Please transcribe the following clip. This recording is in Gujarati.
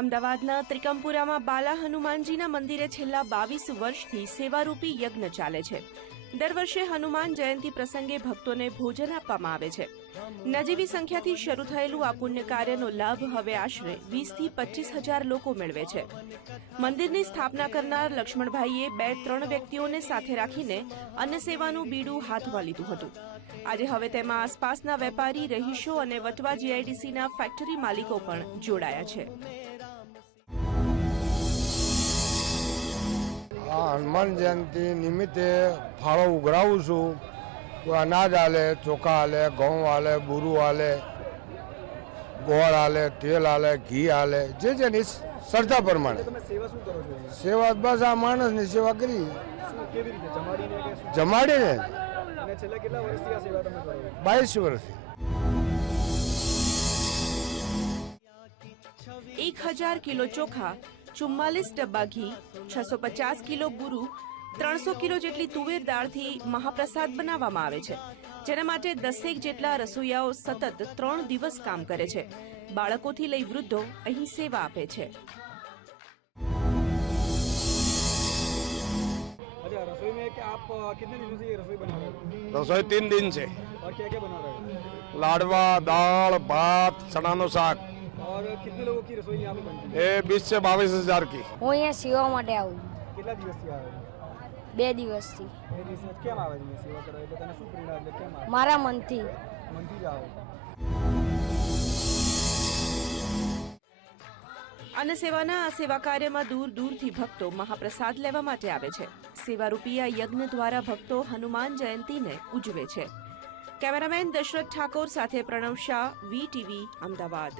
અમદાવાદના ત્રિકમપુરામાં બાલા હનુમાનજીના મંદિરે છેલ્લા બાવીસ વર્ષથી સેવારૂપી યજ્ઞ ચાલે છે. દર વર્ષે હનુમાન જયંતિ પ્રસંગે ભક્તોને ભોજન આપવામાં આવે છે. નજીવી સંખ્યાથી શરૂ થયેલું આ પુણ્ય કાર્યનો લાભ હવે આશરે વીસથી પચીસ હજાર લોકો મેળવે છે. મંદિરની સ્થાપના કરનાર લક્ષ્મણભાઈએ બે ત્રણ વ્યક્તિઓને સાથે રાખીને અન્ન સેવાનું બીડું હાથમાં લીધું હતું. આજે હવે તેમાં આસપાસના વેપારી, રહીશો અને વટવા જીઆઈડીસીના ફેક્ટરી માલિકો પણ જોડાયા છે. હનુમાન જયંતિ નિમિત્તે ફાળો ઉઘરાવું છું. કોઈ અનાજ આલે ચોખા આલે ઘઉં આલે બુરું આલે ગોળ આલે તેલ આલે ઘી આલે જે જેની શ્રદ્ધા પ્રમાણે તમે સેવા શું કરો છો? અહીંયા? સેવા બસ આ માણસની સેવા કરી શું કેવી રીતે? જમાડીને કે શું? જમાડીને? અને છેલ્લા કેટલા વર્ષથી આ સેવા તમે કરો છો? બાવીસ વર્ષથી. એક હજાર કિલો ચોખા ચુમ્માલીસ ડબ્બા ઘી છસો પચાસ કિલો બુરુ ત્રણસો કિલો જેટલી તુવેર દાળથી મહાપ્રસાદ બનાવવામાં આવે છે જેના માટે દસેક જેટલા રસોઈયાઓ સતત ત્રણ દિવસ કામ કરે છે બાળકોથી લઈ વૃદ્ધો અહીં સેવા આપે છે अच्छा रसोई में क्या आप अ, कितने दिनों से ये रसोई बना रहे हो रसोई तीन दिन से और क्या क्या बना रहे हो लाडवा दाल भात चना શાક और कितने लोगों की रसोई यहाँ पे बनती એ બીસ से બાવીસ હજાર की હું અહીંયા સેવા માટે આવું है કેટલા દિવસથી આવે છે બે દિવસથી એ દિવસે કેમ આવે છે અહીંયા સેવા કરવા એટલે તને શું પ્રેરણા એટલે કેમ આવે મારા મનથી મનથી જ આવે અને સેવાના આ સેવા કાર્યમાં દૂર દૂરથી ભક્તો મહાપ્રસાદ લેવા માટે આવે છે સેવારૂપી આ યજ્ઞ દ્વારા ભક્તો હનુમાન જયંતીને ઉજવે છે કેમેરામેન દશરથ ઠાકોર સાથે પ્રણવ શાહ વી ટીવી અમદાવાદ